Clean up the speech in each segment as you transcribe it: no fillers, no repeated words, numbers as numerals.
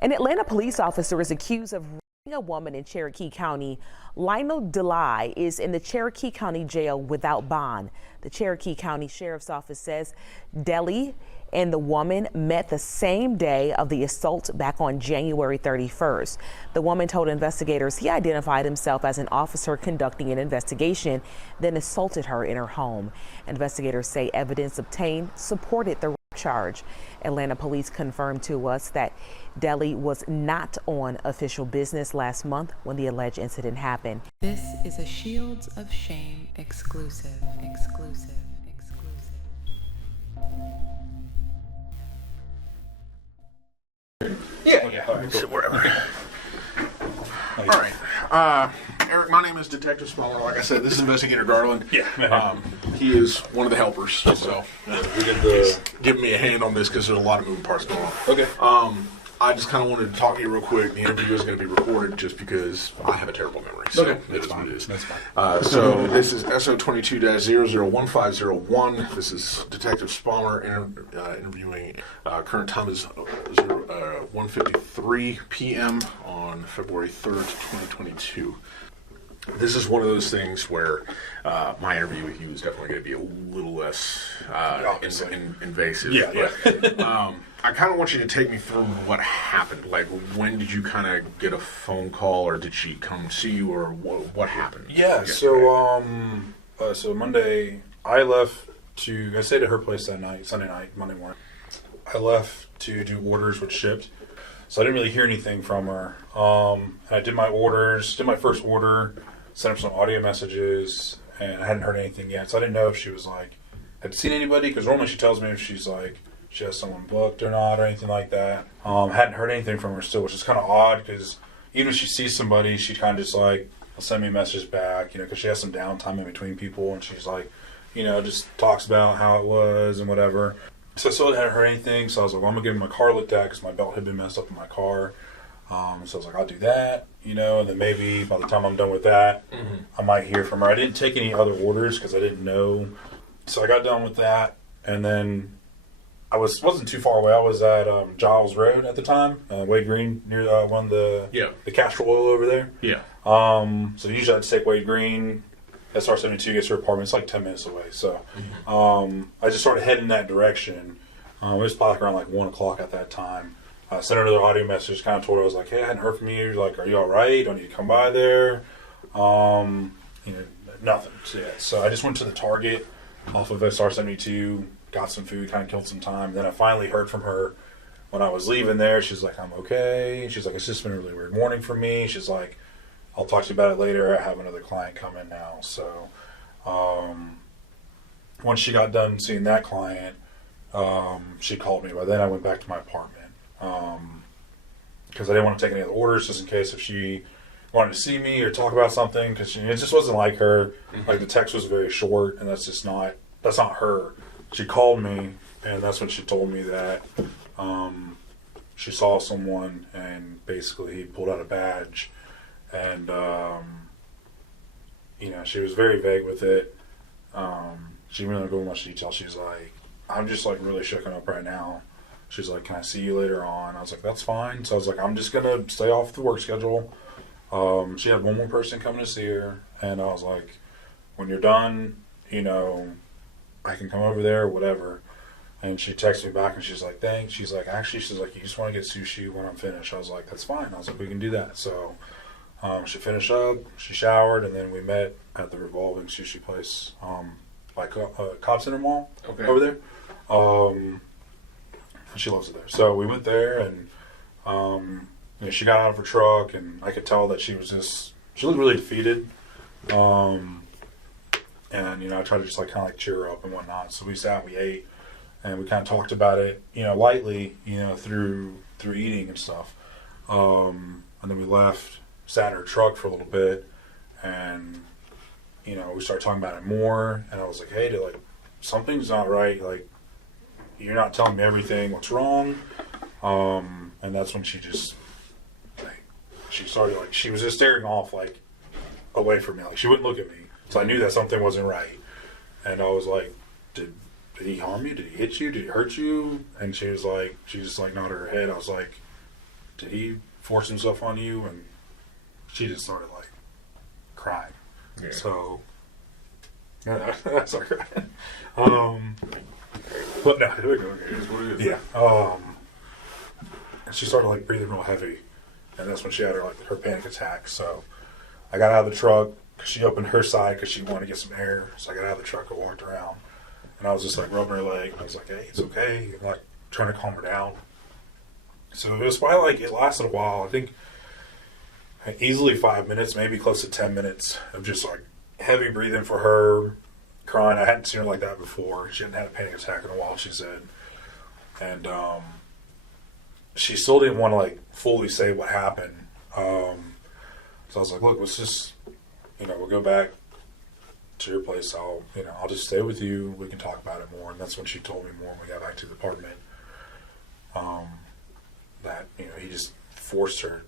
An Atlanta police officer is accused of raping a woman in Cherokee County. Lionel Joseph is in the Cherokee County jail without bond. The Cherokee County Sheriff's Office says Dely and the woman met the same day of the assault back on January 31st. The woman told investigators he identified himself as an officer conducting an investigation, then assaulted her in her home. Investigators say evidence obtained supported the charge. Atlanta police confirmed to us that Dely was not on official business last month when the alleged incident happened. This is a Shields of Shame exclusive. Yeah. Okay. All right. Sit wherever. All right. Eric, my name is Detective Smaller. Like I said, this is Investigator Garland. Yeah. He is one of the helpers, so he's giving me a hand on this because there's a lot of moving parts going on. Okay. I just kind of wanted to talk to you real quick. The interview is going to be recorded just because I have a terrible memory. So Okay. That's what it is. That's fine. So this is SO22-001501. This is Detective Spalmer interviewing. Current time is 1:53 p.m. on February 3rd, 2022. This is one of those things where my interview with you is definitely going to be a little less invasive. Yeah. But, I kind of want you to take me through what happened. Like, when did you kind of get a phone call, or did she come see you, or what happened? Yeah. So Monday, I stayed at her place that night, Sunday night, Monday morning. I left to do orders with shipped, so I didn't really hear anything from her. And I did my orders, did my first order, sent up some audio messages, and I hadn't heard anything yet. So I didn't know if she was had seen anybody, because normally she tells me if she's she has someone booked or not or anything like that. Hadn't heard anything from her still, which is kind of odd, because even if she sees somebody, she kind of just will send me a message back, because she has some downtime in between people, and she's just talks about how it was and whatever. So I still hadn't heard anything, so I was like, well, I'm going to give my car looked at, because my belt had been messed up in my car. So I was like, I'll do that, and then maybe by the time I'm done with that, I might hear from her. I didn't take any other orders because I didn't know. So I got done with that, and then I wasn't too far away. I was at Giles Road at the time, Wade Green, near one of the Castrol Oil over there. Yeah. So usually I'd take Wade Green. SR-72 gets her apartment. It's 10 minutes away. So I just started heading in that direction. It was probably around 1 o'clock at that time. I sent her another audio message, kind of told her, I was like, hey, I hadn't heard from you. Are you all right? Do I need to come by there? Nothing. So I just went to the Target off of SR-72, got some food, kind of killed some time. Then I finally heard from her when I was leaving there. She's like, I'm okay. She's like, it's just been a really weird morning for me. She's like, I'll talk to you about it later. I have another client coming now. So once she got done seeing that client, she called me. By then I went back to my apartment because I didn't want to take any other orders, just in case if she wanted to see me or talk about something, because it just wasn't like her. The text was very short, and that's not her. She called me, and that's when she told me that she saw someone, and basically he pulled out a badge, and she was very vague with it. She didn't really go into much detail. She's like, I'm just really shooken up right now. She's like, can I see you later on? I was like, that's fine. So I was like, I'm just gonna stay off the work schedule. She had one more person coming to see her, and I was like, when you're done, I can come over there or whatever. And she texted me back, and she's like, thanks. She's like, actually, you just want to get sushi when I'm finished. I was like, that's fine. I was like, we can do that. So she finished up, she showered, and then we met at the revolving sushi place by Cobb Center Mall over there. And she loves it there. So we went there, and she got out of her truck, and I could tell that she looked really defeated. And, I tried to just cheer her up and whatnot. So we sat, we ate, and we kind of talked about it, lightly, through eating and stuff. And then we left, sat in her truck for a little bit, and, we started talking about it more. And I was like, hey, something's not right. You're not telling me everything. What's wrong? And that's when she just, she started, she was just staring off, away from me. She wouldn't look at me. So I knew that something wasn't right. And I was like, did he harm you? Did he hit you? Did he hurt you? And she was like, she just nodded her head. I was like, did he force himself on you? And she just started like crying. Yeah. So yeah, that's all right. But no, here we go. Here's what it is. Yeah. And she started like breathing real heavy, and that's when she had her panic attack. So I got out of the truck because she opened her side because she wanted to get some air. So I got out of the truck and walked around, and I was just like rubbing her leg. I was like, "Hey, it's okay," and, like trying to calm her down. So it was probably like it lasted a while. I think easily 5 minutes, maybe close to 10 minutes of just like heavy breathing for her, crying. I hadn't seen her like that before. She hadn't had a panic attack in a while, she said. And she still didn't want to like fully say what happened. So I was like, look, let's just, we'll go back to your place. I'll just stay with you. We can talk about it more. And that's when she told me more when we got back to the apartment. That, he just forced her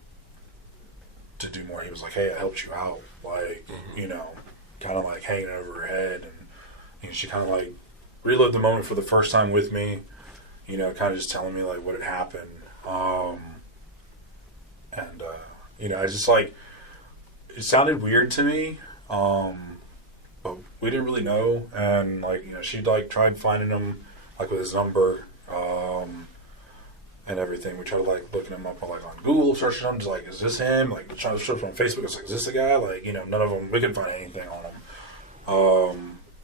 to do more. He was like, hey, I helped you out. Like, kind of like hanging over her head. And she kind of like relived the moment for the first time with me, kind of just telling me like what had happened. I just like, it sounded weird to me, but we didn't really know. And like, she'd like tried finding him like with his number, and everything. We tried like looking him up like on Google, searching him, just like, is this him? Like trying to search on Facebook. It's like, is this the guy? Like, none of them, we couldn't find anything on him.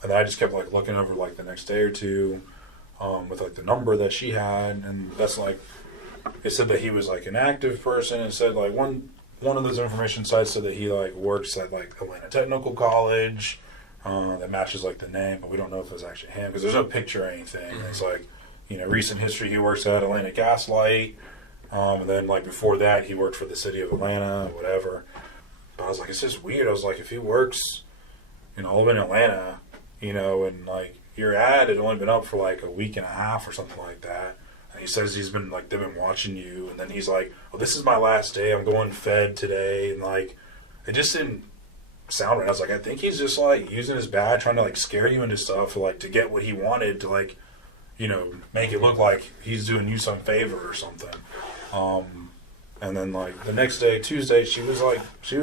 And then I just kept like looking over like the next day or two, with like the number that she had, and that's like, it said that he was like an active person, and said like one of those information sites said that he like works at like Atlanta Technical College, that matches like the name, but we don't know if it was actually him because there's no picture or anything. Mm-hmm. It's like, recent history, he works at Atlanta Gaslight, and then like before that he worked for the city of Atlanta, whatever. But I was like, it's just weird. I was like, if he works, all of in Atlanta, and like your ad had only been up for like a week and a half or something like that. And he says he's been like, they've been watching you. And then he's like, oh, this is my last day. I'm going fed today. And like, it just didn't sound right. I was like, I think he's just like using his badge, trying to like scare you into stuff, like to get what he wanted, to like, make it look like he's doing you some favor or something. And then like the next day, Tuesday, she was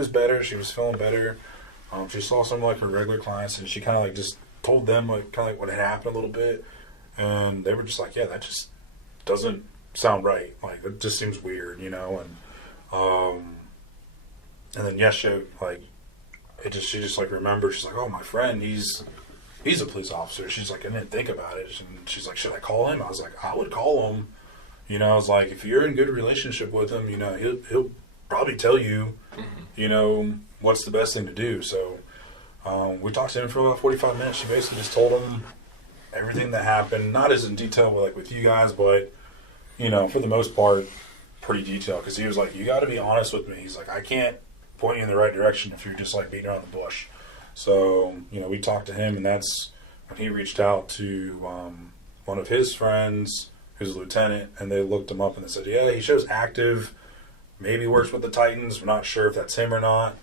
better. She was feeling better. She saw some of like her regular clients, and she kind of like just told them like kind of like what had happened a little bit. And they were just like, yeah, that just doesn't sound right. Like, it just seems weird, and then yesterday, like, she just like remembered, she's like, oh, my friend, he's a police officer. She's like, I didn't think about it. And she's like, should I call him? I was like, I would call him. I was like, if you're in good relationship with him, he'll probably tell you, what's the best thing to do. So we talked to him for about 45 minutes. She basically just told him everything that happened, not as in detail like with you guys, but for the most part, pretty detailed. Because he was like, you got to be honest with me. He's like, I can't point you in the right direction if you're just like beating around the bush. So we talked to him, and that's when he reached out to one of his friends who's a lieutenant, and they looked him up and they said, yeah, he shows active, maybe works with the Titans. We're not sure if that's him or not.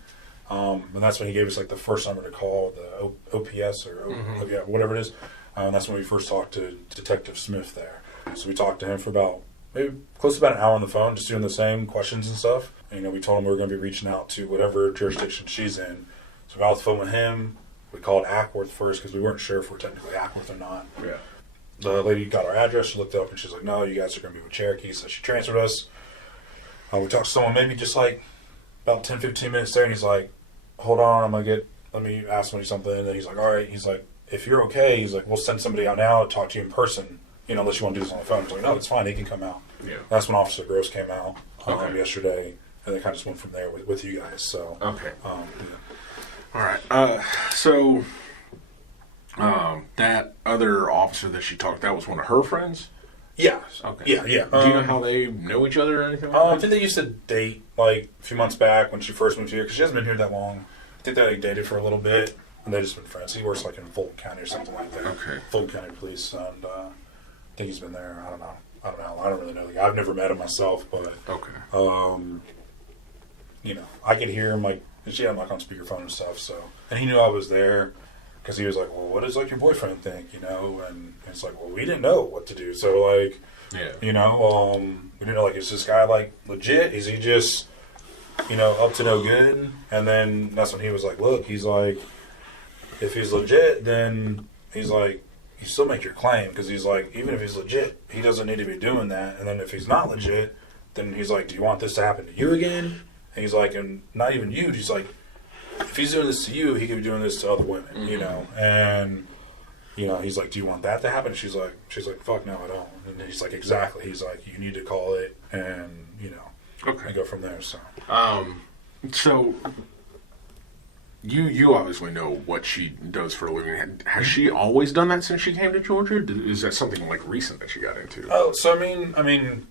And that's when he gave us like the first number to call, the OPS or whatever it is. And that's when we first talked to Detective Smith there. So we talked to him for about maybe close to about an hour on the phone, just doing the same questions and stuff. And, we told him we were going to be reaching out to whatever jurisdiction she's in. So we got off the phone with him. We called Acworth first because we weren't sure if we're technically Acworth or not. Yeah. The lady got our address. She looked it up and she's like, no, you guys are going to be with Cherokee. So she transferred us. We talked to someone maybe just like about 10, 15 minutes there. And he's like, hold on, let me ask somebody something. And then he's like, all right. He's like, if you're okay, he's like, we'll send somebody out now to talk to you in person, unless you want to do this on the phone. He's like, no, it's fine. He can come out. Yeah. That's when Officer Gross came out yesterday, and they kind of just went from there with you guys. So okay. Yeah. All right. So that other officer that she talked, that was one of her friends? Yeah. Okay. Yeah. Do you know how they know each other or anything? I think they used to date like a few months back when she first moved here, because she hasn't been here that long. I think they like dated for a little bit. And they've just been friends. He works like in Fulton County or something like that. Okay. Fulton County Police, and I think he's been there. I don't know. I don't really know the guy. I've never met him myself, but okay. I could hear him like, and she had him like on speakerphone and stuff. So, and he knew I was there. because he was like, well, what does like your boyfriend think, and it's like, well, we didn't know what to do, so like, we didn't know, like, is this guy like legit, is he just up to no good? And then that's when he was like, look, he's like, if he's legit, then he's like, you still make your claim, because he's like, even if he's legit, he doesn't need to be doing that. And then if he's not legit, then he's like, do you want this to happen to you again? And he's like, and not even you. He's like, if he's doing this to you, he could be doing this to other women, And he's like, do you want that to happen? She's like, fuck no, I don't. And he's like, exactly. He's like, you need to call it, and and go from there. So, so you obviously know what she does for a living. Has she always done that since she came to Georgia? Is that something like recent that she got into? Oh, so I mean,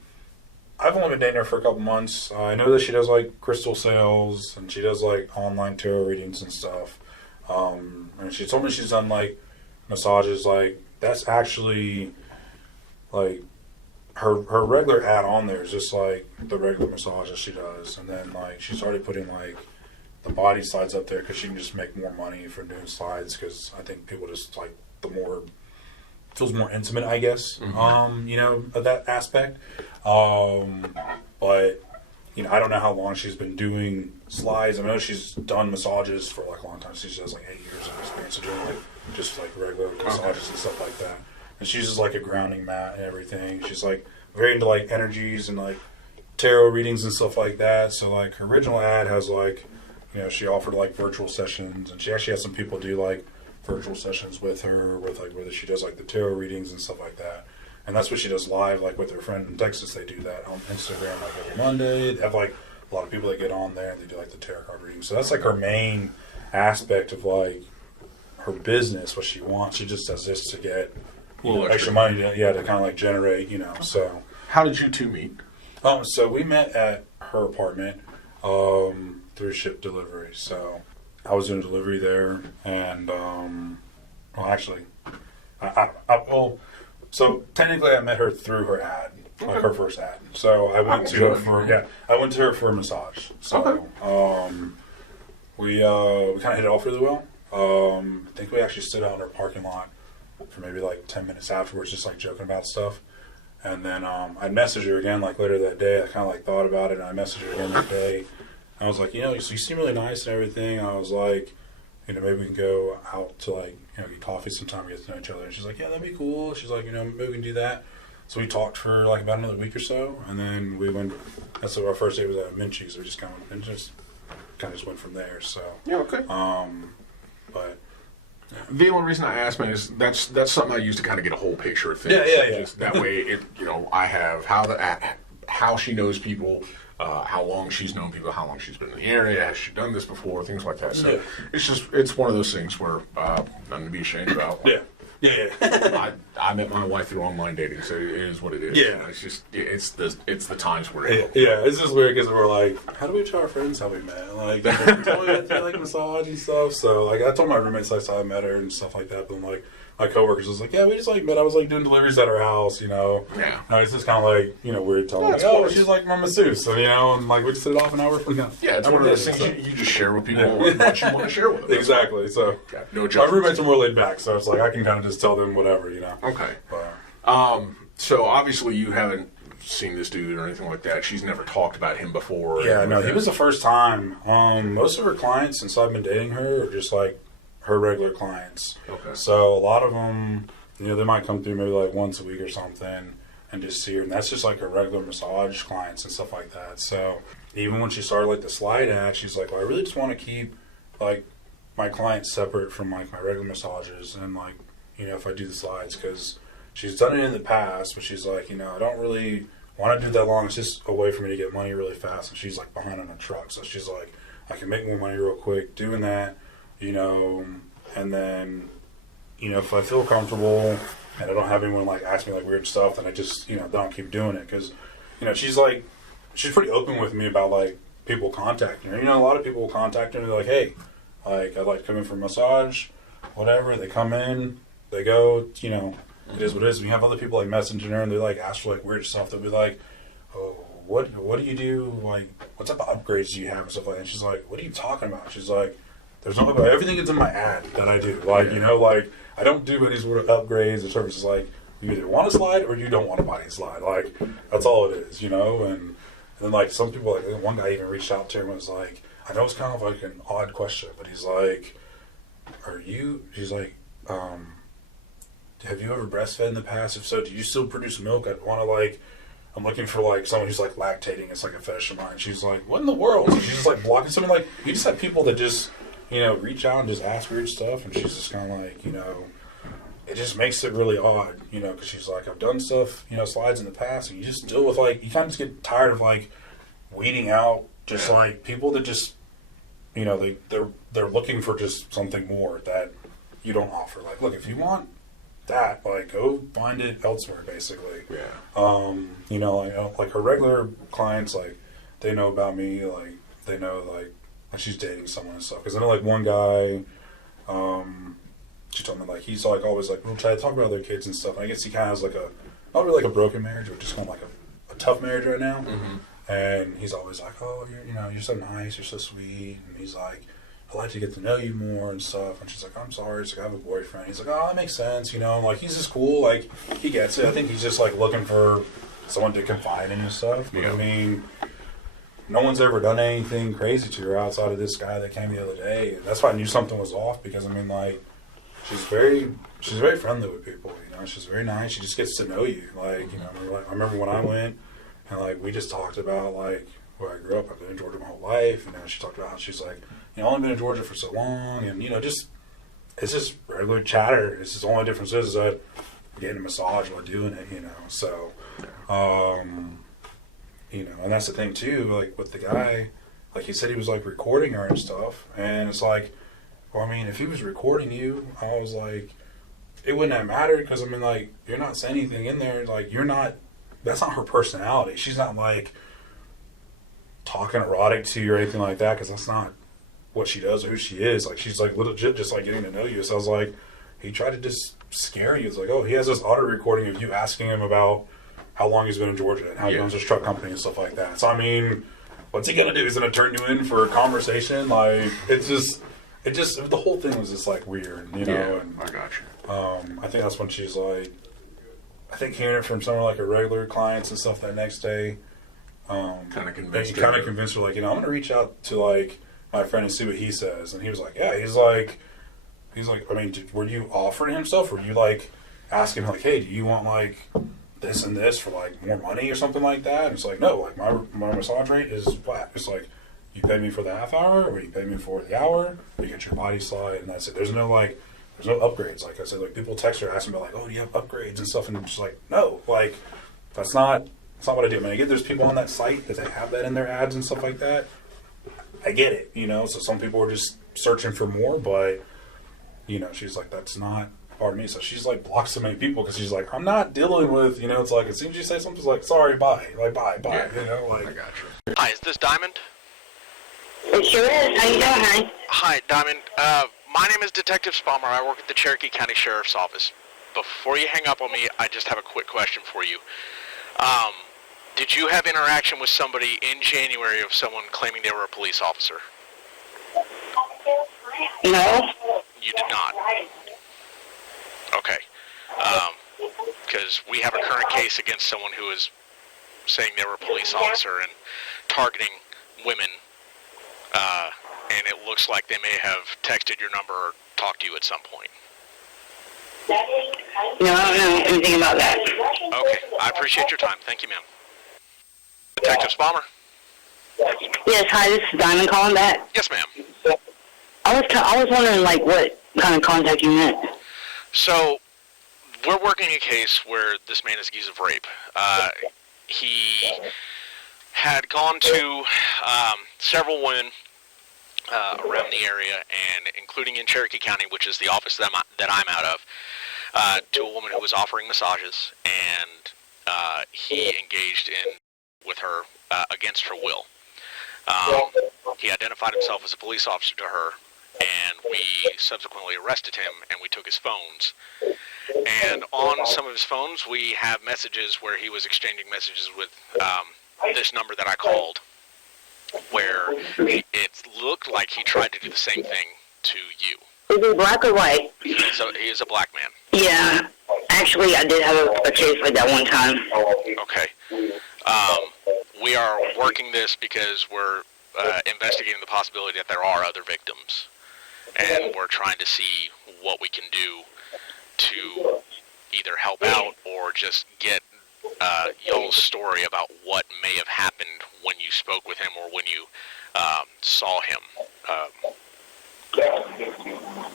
I've only been dating her for a couple months. I know that she does like crystal sales, and she does like online tarot readings and stuff. And she told me she's done like massages. Like, that's actually like her regular ad on there is just like the regular massages she does, and then like she started putting like the body slides up there because she can just make more money from doing slides, because I think people just like the more feels more intimate, I guess, of that aspect. But I don't know how long she's been doing slides. I know she's done massages for like a long time. She has like 8 years of experience of doing like just like regular massages and stuff like that. And she uses like a grounding mat and everything. She's like very into like energies and like tarot readings and stuff like that. So like her original ad has like, she offered like virtual sessions, and she actually had some people do like virtual sessions with her, with like whether she does like the tarot readings and stuff like that. And that's what she does live, like with her friend in Texas. They do that on Instagram like every Monday. They have like a lot of people that get on there and they do like the tarot card reading. So that's like her main aspect of like her business, what she wants. She just does this to get extra money to kind of like generate, so. How did you two meet? So we met at her apartment through ship delivery. So I was doing delivery there, and so technically I met her through her ad, like her first ad. So I went to her for a massage. So we kind of hit it off really well. I think we actually stood out in her parking lot for maybe like 10 minutes afterwards, just like joking about stuff. And then I messaged her again like later that day. I kind of like thought about it, and I messaged her again that day. I was like, you seem really nice and everything. I was like, maybe we can go out to like, get coffee sometime, get to know each other. And she's like, yeah, that'd be cool. She's like, maybe we can do that. So we talked for like about another week or so, and then we went. That's what our first date was at Minchie, so we just kind of went from there. So yeah, okay. But the only reason I asked, man, is that's something I use to kind of get a whole picture of things. Yeah. Just that way, I have how she knows people, how long she's known people, how long she's been in the area, has she done this before, things like that. So it's one of those things where nothing to be ashamed about. Yeah. I met my wife through online dating, so it is what it is. Yeah. It's just it's the times we're in. Yeah, it's just weird because we're like, how do we tell our friends how we met? Like, they told me that they like massage and stuff. So like, I told my roommates like how I met her and stuff like that. But then, like, my coworkers was like, yeah, we just like met. I was like doing deliveries at her house, Yeah. It's just kind of like weird telling like, oh, she's like my masseuse, so, and like we just hit it off an hour from now. Yeah, it's one of those things you just share with people what you want to share with them. Exactly. So no my roommates are more laid back, so it's like I can kind of just tell them whatever, Okay. But, so obviously you haven't seen this dude or anything like that. She's never talked about him before. Yeah, no, he was the first time. Most of her clients since I've been dating her are just like her regular clients. Okay. So a lot of them, they might come through maybe like once a week or something and just see her. And that's just like her regular massage clients and stuff like that. So even when she started like the slide ad, she's like, well, I really just want to keep like my clients separate from like my regular massages. And like, if I do the slides, because she's done it in the past, but she's like, I don't really want to do that long. It's just a way for me to get money really fast. And she's like behind on a truck. So she's like, I can make more money real quick doing that. And then, if I feel comfortable and I don't have anyone like ask me like weird stuff, then I just, don't keep doing it. Cause, she's pretty open with me about like people contacting her. A lot of people will contact her and they're like, hey, like I'd like to come in for a massage, whatever. They come in, they go, it is what it is. We have other people like messaging her and they like ask for like weird stuff. They'll be like, oh, what do you do? Like, what type of upgrades do you have and stuff like that? And she's like, what are you talking about? She's like, there's no everything is in my ad that I do. Like, you know, like I don't do any sort of upgrades or services. Like, you either want a slide or you don't want to buy a slide. Like, that's all it is, you know. And then like some people, like one guy even reached out to him and was like, I know it's kind of like an odd question, but he's like, he's like, have you ever breastfed in the past? If so, do you still produce milk? I want to like, I'm looking for like someone who's like lactating. It's like a fetish of mine. She's like, what in the world? So she's just like blocking something. Like, you just have people that just, you know, reach out and just ask weird stuff, and she's just kind of like, you know, it just makes it really odd, you know, because she's like, I've done stuff, you know, slides in the past, and you just deal with like, you kind of just get tired of like weeding out just like people that just, you know, they're looking for just something more that you don't offer. Like, look, if you want that, like, go find it elsewhere, basically. Yeah. You know, like her regular clients, like, they know about me, like, they know, like, she's dating someone and stuff. Because I know, like, one guy, she told me, like, he's, like, always, like, we'll try to talk about their kids and stuff. And I guess he kind of has, like, not really, like, a broken marriage, but just kind of, like, a tough marriage right now. Mm-hmm. And he's always like, oh, you're so nice, you're so sweet. And he's like, I'd like to get to know you more and stuff. And she's like, I'm sorry. She's like, I have a boyfriend. He's like, oh, that makes sense. You know, like, he's just cool. Like, he gets it. I think he's just, like, looking for someone to confide in and stuff. But, Yeah. I mean, no one's ever done anything crazy to her outside of this guy that came the other day. And that's why I knew something was off, because, I mean, like, she's very friendly with people, you know. She's very nice. She just gets to know you. Like, you know, like, I remember when I went, and, like, we just talked about, like, where I grew up. I've been in Georgia my whole life. You know, she talked about how she's like, you know, I've only been in Georgia for so long. And, you know, just, it's just regular chatter. It's just the only difference is that I'm getting a massage while doing it, you know. So, you know, and that's the thing, too, like, with the guy, like, he said he was, like, recording her and stuff. And it's like, well, I mean, if he was recording you, I was like, it wouldn't have mattered, because, I mean, like, you're not saying anything in there. Like, you're not, that's not her personality. She's not, like, talking erotic to you or anything like that, because that's not what she does or who she is. Like, she's, like, legit just, like, getting to know you. So I was like, he tried to just scare you. It's like, oh, he has this audio recording of you asking him about how long he's been in Georgia and how he owns his truck company and stuff like that. So, I mean, what's he going to do? He's going to turn you in for a conversation? Like, it just, the whole thing was just, like, weird, you know? Yeah, and, I got you. I think that's when she's, like, I think hearing it from some of, like, her regular clients and stuff that next day, Kind of convinced her, like, you know, I'm going to reach out to, like, my friend and see what he says. And he was like, yeah, he's like, I mean, were you offering him stuff? Were you, like, asking him, like, hey, do you want, like, this and this for, like, more money or something like that? And it's like, no, like, my massage rate is flat. It's like, you pay me for the half hour, or you pay me for the hour, or you get your body slide, and that's it. There's no upgrades. Like I said, like, people text her asking me, like, oh, do you have upgrades and stuff? And I'm just like, no, like, that's not what I do. I mean, I get there's people on that site that they have that in their ads and stuff like that. I get it, you know. So some people are just searching for more, but, you know, she's like, that's not part of me. So she's like blocked so many people because she's like, I'm not dealing with, you know. It's like, as soon as you say something, it's like, sorry, bye, like, bye, Yeah. you know, like. I got you. Hi, is this Diamond? It sure is. How you doing, honey? Hi, Diamond. My name is Detective Spalmer. I work at the Cherokee County Sheriff's Office. Before you hang up on me, I just have a quick question for you. Did you have interaction with somebody in January of someone claiming they were a police officer? No. You did not? Okay. Because we have a current case against someone who is saying they were a police officer and targeting women, and it looks like they may have texted your number or talked to you at some point. No, I don't know anything about that. Okay, I appreciate your time. Thank you, ma'am. Detective Spalmer? Yes, hi, this is Diamond calling back. Yes, ma'am. I was wondering, like, what kind of contact you meant. So, we're working a case where this man is accused of rape. He had gone to several women around the area, and including in Cherokee County, which is the office that I'm out of, to a woman who was offering massages, and he engaged with her against her will. He identified himself as a police officer to her, and we subsequently arrested him, and we took his phones. And on some of his phones, we have messages where he was exchanging messages with this number that I called, where it looked like he tried to do the same thing to you? Is it black or white? So he is a black man. Yeah. Actually, I did have a case like that one time. Okay. We are working this because we're investigating the possibility that there are other victims, and we're trying to see what we can do to either help out or just get y'all's story about what may have happened when you spoke with him or when you saw him.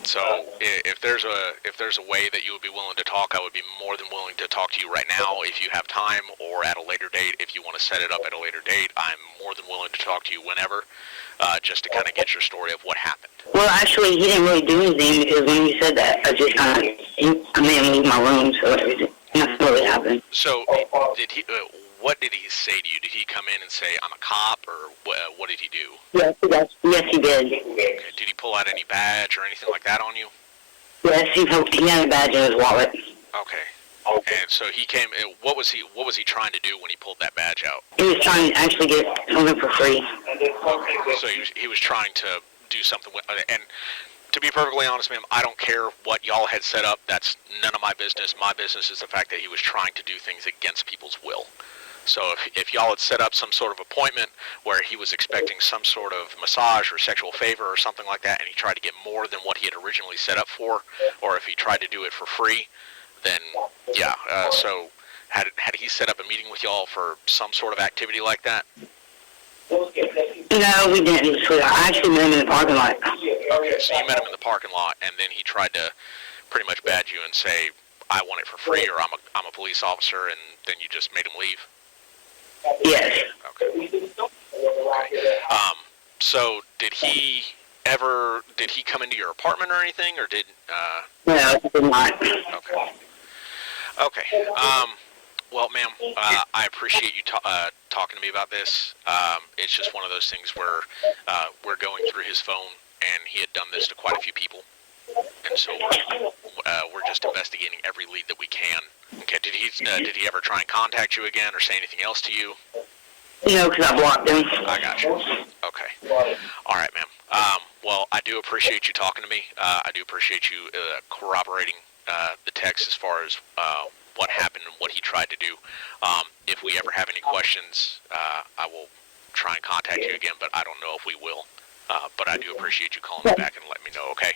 So if there's a way that you would be willing to talk, I would be more than willing to talk to you right now if you have time, or at a later date if you want to set it up at a later date. I'm more than willing to talk to you whenever, just to kind of get your story of what happened. Well, actually, he didn't really do anything because when he said that, I just kind of, I made him leave my room, so everything, nothing really happened. So did he? What did he say to you? Did he come in and say, "I'm a cop," or what did he do? Yes, he did. Okay. Did he pull out any badge or anything like that on you? Yes, he had a badge in his wallet. Okay. And so he came. What was he trying to do when he pulled that badge out? He was trying to actually get something for free. Okay. So he was trying to do something with. And to be perfectly honest, ma'am, I don't care what y'all had set up. That's none of my business. My business is the fact that he was trying to do things against people's will. So if y'all had set up some sort of appointment where he was expecting some sort of massage or sexual favor or something like that, and he tried to get more than what he had originally set up for, or if he tried to do it for free, then yeah. So had he set up a meeting with y'all for some sort of activity like that? No, we didn't. I actually met him in the parking lot. Okay, so you met him in the parking lot, and then he tried to pretty much badge you and say, "I want it for free," or I'm a police officer," and then you just made him leave? Yes. Okay. So did he come into your apartment or anything, or did? No, he did not. Okay. Okay. Well, ma'am, I appreciate you talking to me about this. It's just one of those things where we're going through his phone, and he had done this to quite a few people, and so we're just investigating every lead that we can. Okay. Did he ever try and contact you again, or say anything else to you? No, because I blocked him. I got you. Okay. All right, ma'am. Well, I do appreciate you talking to me. I do appreciate you corroborating the text as far as what happened and what he tried to do. If we ever have any questions, I will try and contact you again, but I don't know if we will. But I do appreciate you calling me back and letting me know, okay?